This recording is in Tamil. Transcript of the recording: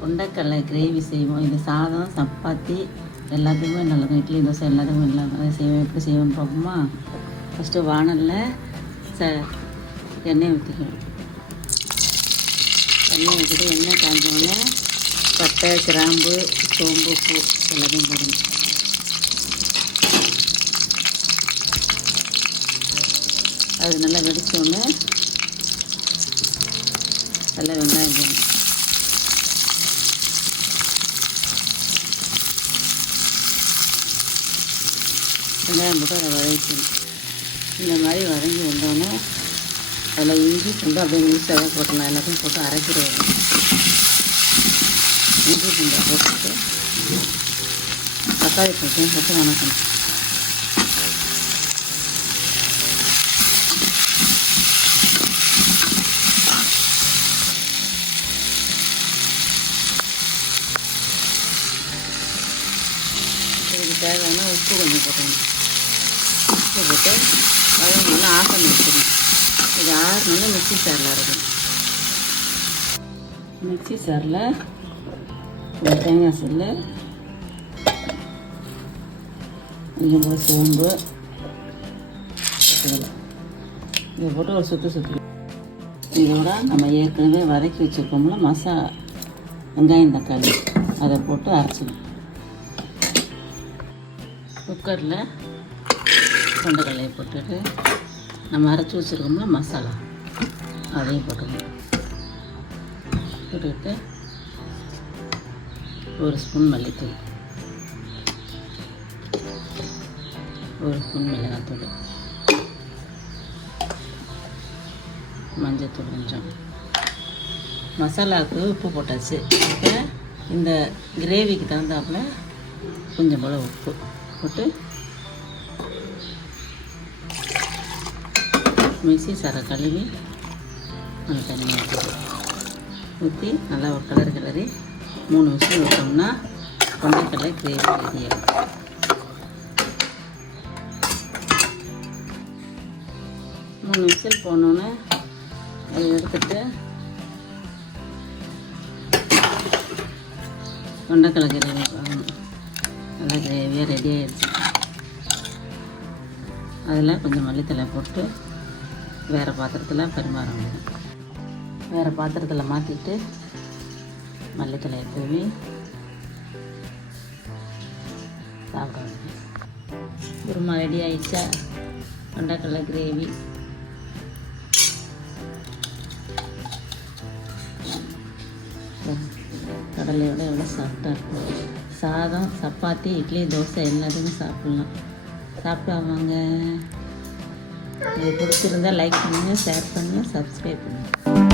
கொண்டைக்கடலை கிரேவி செய்வோம். இது சாதம், சப்பாத்தி எல்லாத்துக்குமே நல்லாயிருக்கும். இட்லி, தோசை எல்லாத்துக்குமே நல்லா செய்வோம். எப்படி செய்வோம்னு பார்ப்போமா? ஃபஸ்ட்டு வானலில் எண்ணெய் ஊற்றிக்கணும். எண்ணெய் ஊற்றிட்டு எண்ணெய் காஞ்சோடனே பட்டை, கிராம்பு, சோம்பு, பூ எல்லாத்தையும் போடணும். அது நல்லா வெடித்தோடனே நல்லா வெங்காயம் போடணும். வெங்காயம் போட்டு அதை வதக்கணும். இந்த மாதிரி வதங்கி வந்தோடனே அதில் இஞ்சி பூண்டு அப்படியே மிக்ஸாகவே போட்டணும். எல்லாத்தையும் போட்டு அரைக்கிறது. இஞ்சி பூண்டை போட்டுட்டு தக்காளி போட்டையும் போட்டு வணக்கணும். இதுக்கு தேவையான உப்பு கொஞ்சம் போட்டணும். உப்பு போட்டு வதங்கணும்னா ஆஃப் பண்ணி வச்சுக்கணும். இது ஆறுனால மிக்ஸி சாரில் இருக்கும். மிக்ஸி சாரில் இந்த தேங்காய் சில்லு, கொஞ்சம் போல் சோம்பு, இதை போட்டு ஒரு சுற்றி இதோட நம்ம ஏற்கனவே வதக்கி வச்சுருக்கோம்ல மசாலா, வெங்காயம், தக்காளி அதை போட்டு அரைச்சிடும். குக்கரில் கொண்டைக்கடலையை போட்டுட்டு நம்ம அரைச்சி வச்சுருக்கோம்ல மசாலா அதையும் போட்டுக்கணும். போட்டுக்கிட்டு ஒரு ஸ்பூன் மல்லித்தூள், ஒரு ஸ்பூன் மிளகாத்தூள், மஞ்சத்தூள் கொஞ்சம். மசாலாவுக்கு உப்பு போட்டாச்சு. இப்போ இந்த கிரேவிக்கு தகுந்தாப்புல கொஞ்சம் போல் உப்பு போட்டு மிக்ஸி சாரை கழுவி நல்லா தனியாக ஊற்றி நல்லா ஒரு கிளறி 3 விசில் விட்டோம்னா கொண்டைக்கடலை கிரேவி ரெடியாகும். மூணு விசில் போனோன்னே அதை எடுத்துட்டு கொண்டைக்கடலை கிரேவி பார்க்கணும். நல்லா கிரேவியாக ரெடி ஆகிடுச்சு. அதில் கொஞ்சம் மல்லித்தலை போட்டு வேறு பாத்திரத்தில் பரிமாற முடியும். வேறு பாத்திரத்தில் மாற்றிட்டு மல்லித்தலையை தூவி சாப்பிட வேண்டியது. குருமா ரெடி ஆகிடுச்சா? கொண்டைக்கடலை கிரேவி. கடலையோட எவ்வளோ சாஃப்டாக இருக்கும். சாதம், சப்பாத்தி, இட்லி, தோசை எல்லாத்துக்கும் சாப்பிட்லாம். சாப்பிடுவாங்க. இது பிடிச்சிருந்தால் லைக் பண்ணுங்கள், ஷேர் பண்ணுங்கள், சப்ஸ்கிரைப் பண்ணுங்கள்.